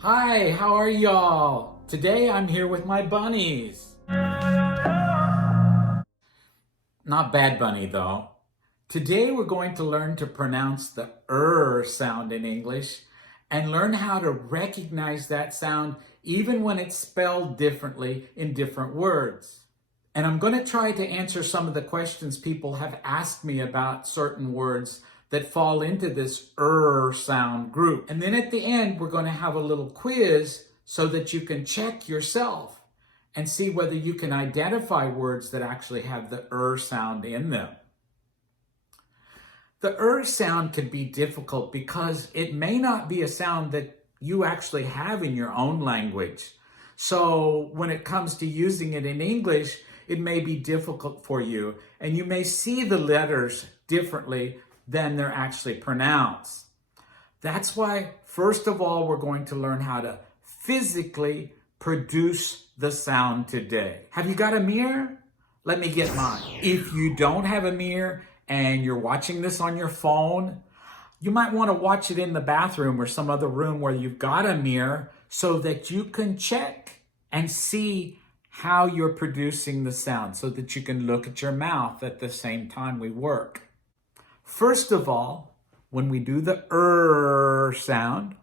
Hi, how are y'all? Today I'm here with my bunnies. Not Bad Bunny though. Today we're going to learn to pronounce the sound in English and learn how to recognize that sound even when it's spelled differently in different words. And I'm going to try to answer some of the questions people have asked me about certain words that fall into this sound group. And then at the end, we're going to have a little quiz so that you can check yourself and see whether you can identify words that actually have the sound in them. The sound can be difficult because it may not be a sound that you actually have in your own language. So when it comes to using it in English, it may be difficult for you, and you may see the letters differently than they're actually pronounced. That's why, first of all, we're going to learn how to physically produce the sound today. Have you got a mirror? Let me get mine. If you don't have a mirror and you're watching this on your phone, you might want to watch it in the bathroom or some other room where you've got a mirror so that you can check and see how you're producing the sound so that you can look at your mouth at the same time we work. First of all, when we do the sound,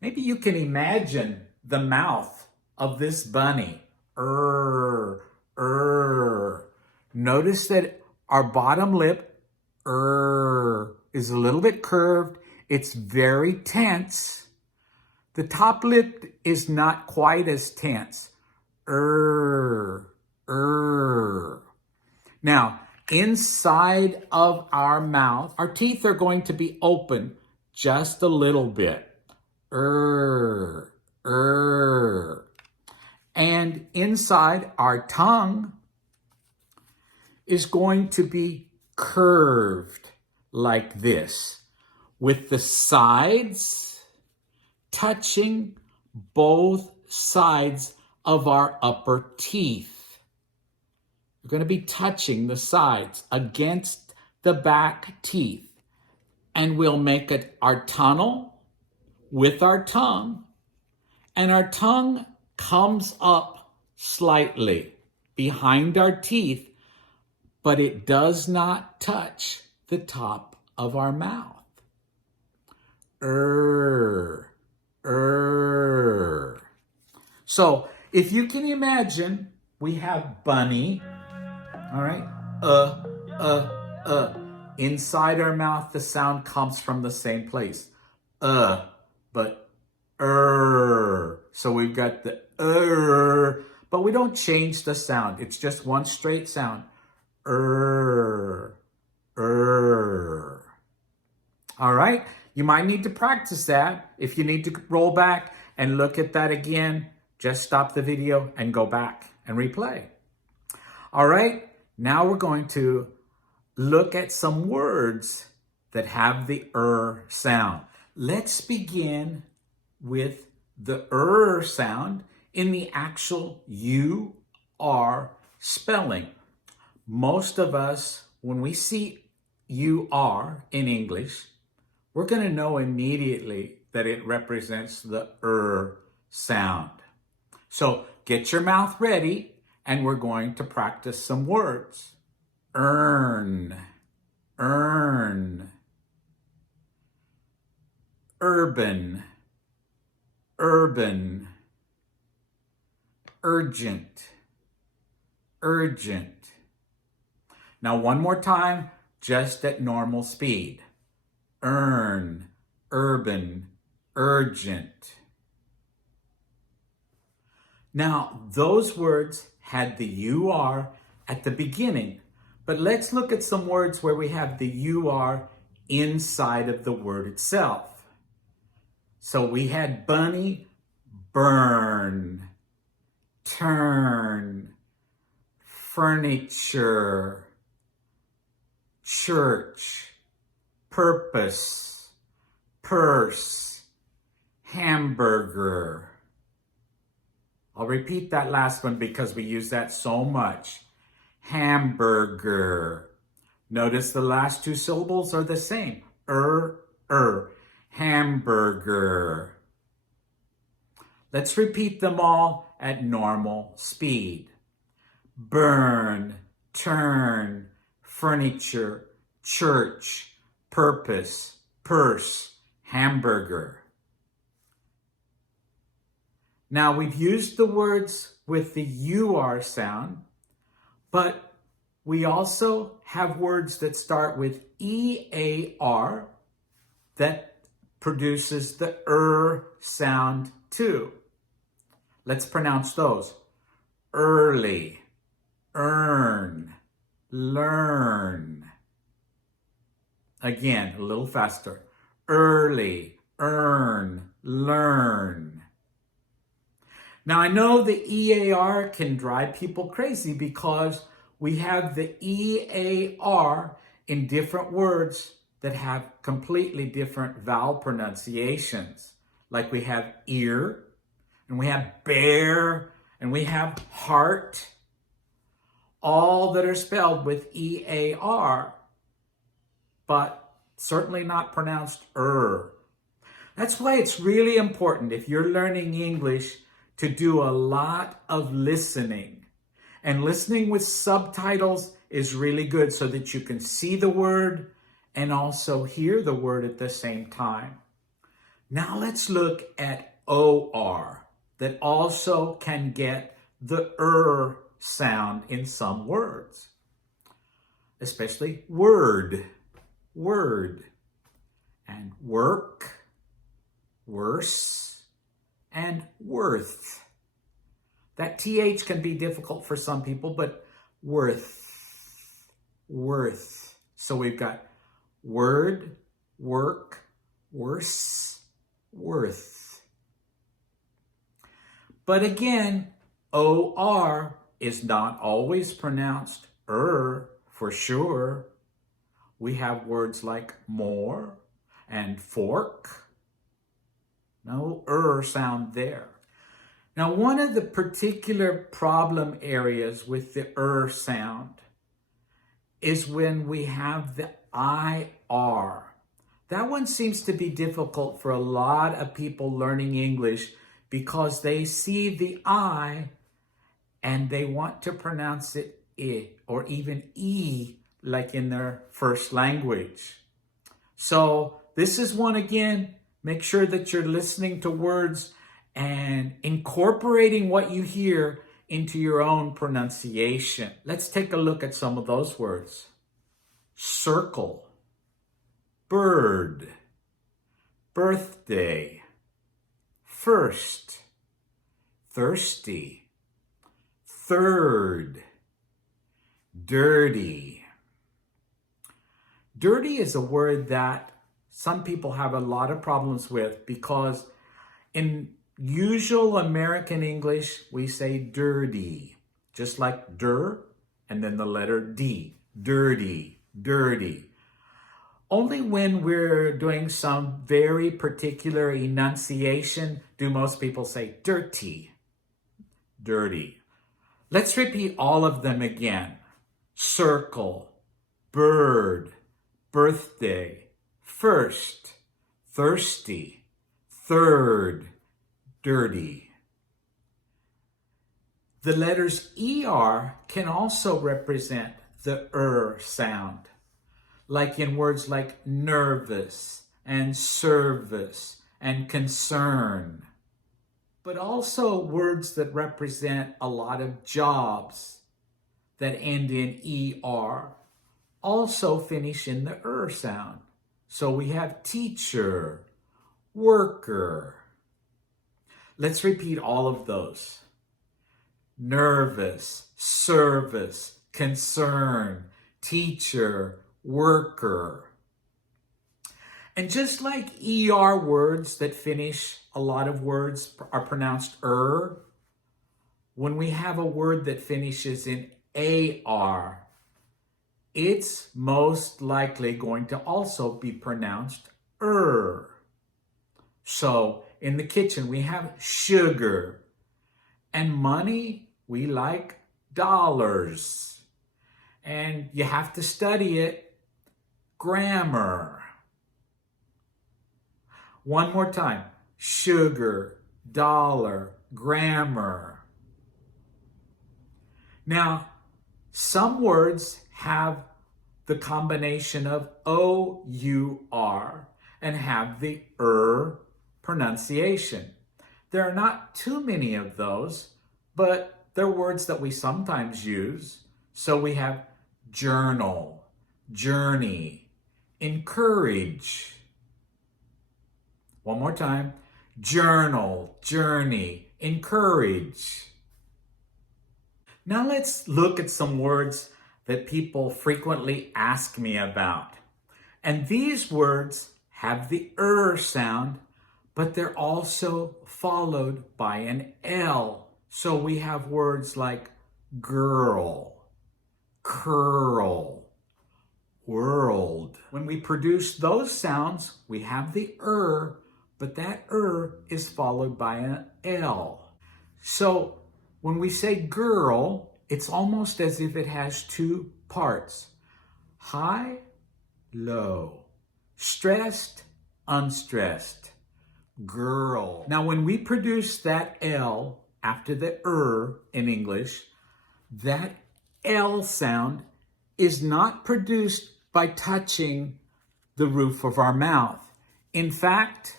maybe you can imagine the mouth of this bunny. Notice that our bottom lip is a little bit curved. It's very tense. The top lip is not quite as tense. Now, inside of our mouth, our teeth are going to be open just a little bit. And inside our tongue is going to be curved like this, with the sides touching both sides of our upper teeth. We're going to be touching the sides against the back teeth, and we'll make it our tunnel with our tongue, and our tongue comes up slightly behind our teeth, but it does not touch the top of our mouth. So if you can imagine, we have bunny, all right? Inside our mouth, the sound comes from the same place. But So we've got the but we don't change the sound. It's just one straight sound. All right? You might need to practice that. If you need to roll back and look at that again, just stop the video and go back and replay. All right? Now we're going to look at some words that have the sound. Let's begin with the sound in the actual U-R spelling. Most of us, when we see U-R in English, we're going to know immediately that it represents the sound. So get your mouth ready, and we're going to practice some words. Earn, urban, urban, urgent, urgent. Now one more time, just at normal speed. Earn, urban, urgent. Now those words had the UR at the beginning, but let's look at some words where we have the UR inside of the word itself. So we had bunny, burn, turn, furniture, church, purpose, purse, hamburger. I'll repeat that last one because we use that so much. Hamburger. Notice the last two syllables are the same. Hamburger. Let's repeat them all at normal speed. Burn, turn, furniture, church, purpose, purse, hamburger. Now we've used the words with the UR sound, but we also have words that start with EAR that produces the sound too. Let's pronounce those. Early, earn, learn. Again, a little faster. Early, earn, learn. Now I know the EAR can drive people crazy because we have the EAR in different words that have completely different vowel pronunciations. Like we have ear, and we have bear, and we have heart, all that are spelled with EAR, but certainly not pronounced That's why it's really important if you're learning English to do a lot of listening. And listening with subtitles is really good so that you can see the word and also hear the word at the same time. Now let's look at OR that also can get the sound in some words, especially word, and work, worse, and worth. That TH can be difficult for some people, but worth. So we've got word, work, worse, worth. But again, OR is not always pronounced for sure. We have words like more and fork. No sound there. Now, one of the particular problem areas with the sound is when we have the IR. That one seems to be difficult for a lot of people learning English because they see the I and they want to pronounce it I or even E like in their first language. So this is one again, make sure that you're listening to words and incorporating what you hear into your own pronunciation. Let's take a look at some of those words. Circle, bird, birthday, first, thirsty, third, dirty. Dirty is a word that some people have a lot of problems with because in usual American English, we say dirty, just like dir and then the letter D, dirty, dirty. Only when we're doing some very particular enunciation do most people say dirty, dirty. Let's repeat all of them again. Circle, bird, birthday, first, thirsty, third, dirty. The letters ER can also represent the sound, like in words like nervous and service and concern, but also words that represent a lot of jobs that end in ER also finish in the sound. So we have teacher, worker. Let's repeat all of those. Nervous, service, concern, teacher, worker. And just like ER words that finish, a lot of words are pronounced when we have a word that finishes in AR, it's most likely going to also be pronounced So in the kitchen, we have sugar. And money, we like dollars. And you have to study it, grammar. One more time, sugar, dollar, grammar. Now, some words have the combination of O-U-R and have the pronunciation. There are not too many of those, but they're words that we sometimes use. So we have journal, journey, encourage. One more time. Journal, journey, encourage. Now let's look at some words that people frequently ask me about. And these words have the sound, but they're also followed by an L. So we have words like girl, curl, world. When we produce those sounds, we have the but that is followed by an L. So when we say girl, it's almost as if it has two parts. High, low. Stressed, unstressed. Girl. Now when we produce that L after the in English, that L sound is not produced by touching the roof of our mouth. In fact,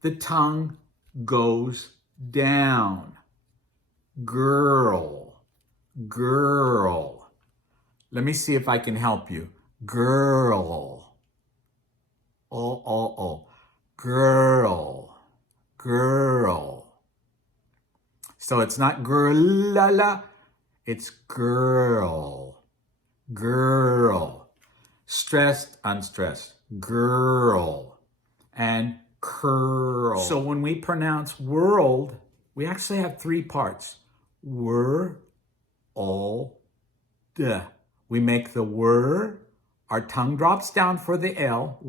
the tongue goes down. Girl, girl. Let me see if I can help you. Girl. Oh. Girl, girl. So it's not girl, it's girl, girl. Stressed, unstressed. Girl. And curl. So when we pronounce world, we actually have three parts. We make the our tongue drops down for the L,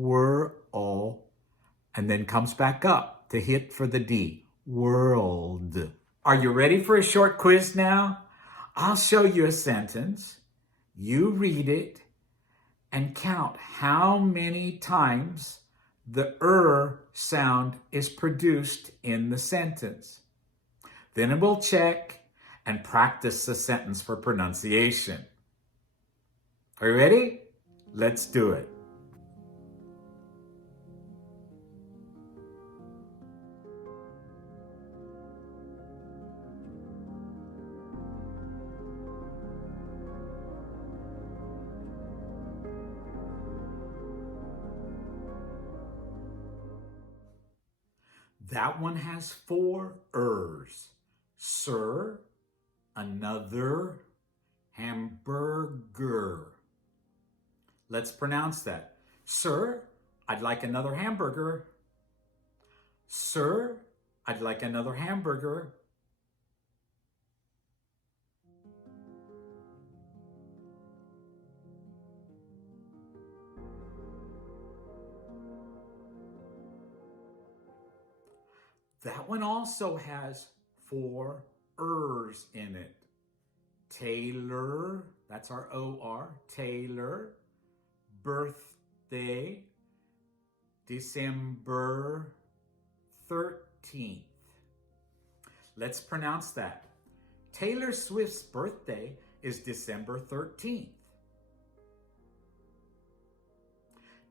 and then comes back up to hit for the D, world. Are you ready for a short quiz now? I'll show you a sentence. You read it and count how many times the sound is produced in the sentence. Then we'll check and practice the sentence for pronunciation. Are you ready? Let's do it. That one has 4 ers. Sir, another, hamburger. Let's pronounce that. Sir, I'd like another hamburger. Sir, I'd like another hamburger. That one also has 4 ers in it. Taylor, that's our O-R, Taylor. Birthday, December 13th. Let's pronounce that. Taylor Swift's birthday is December 13th.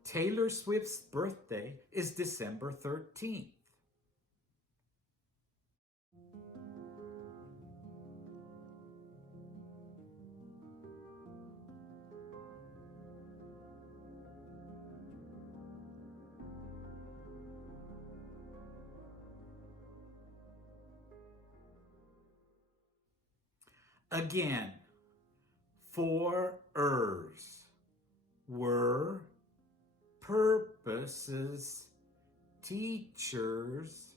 Taylor Swift's birthday is December 13th. Again, 4 ers. Were, purposes, teacher's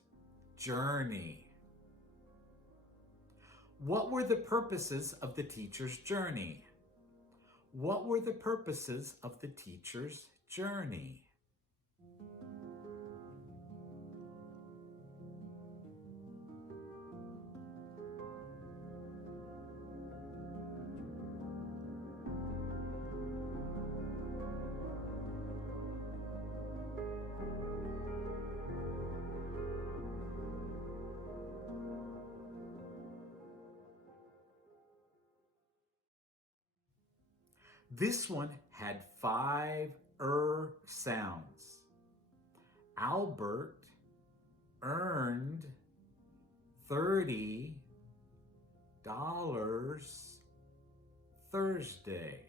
journey. What were the purposes of the teacher's journey? What were the purposes of the teacher's journey? This one had 5 sounds. Albert earned $30 Thursday.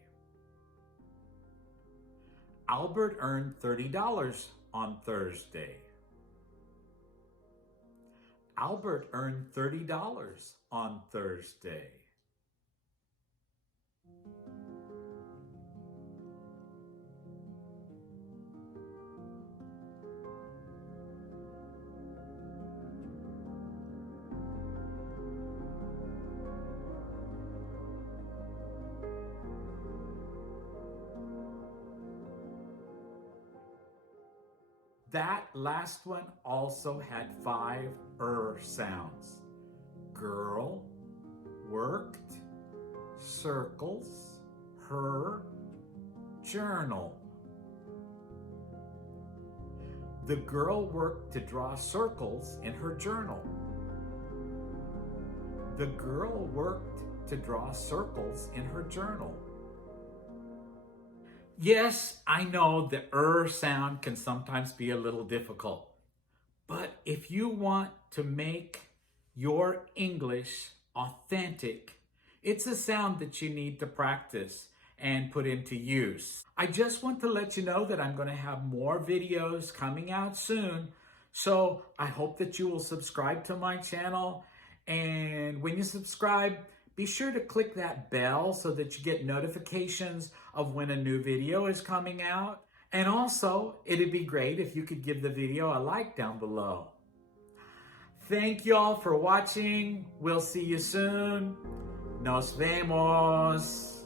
Albert earned $30 on Thursday. Albert earned $30 on Thursday. That last one also had 5 sounds. Girl worked, circles, her journal. The girl worked to draw circles in her journal. The girl worked to draw circles in her journal. Yes, I know the sound can sometimes be a little difficult, but if you want to make your English authentic, it's a sound that you need to practice and put into use. I just want to let you know that I'm going to have more videos coming out soon, so I hope that you will subscribe to my channel, and when you subscribe, be sure to click that bell so that you get notifications of when a new video is coming out. And also, it'd be great if you could give the video a like down below. Thank you all for watching. We'll see you soon. Nos vemos.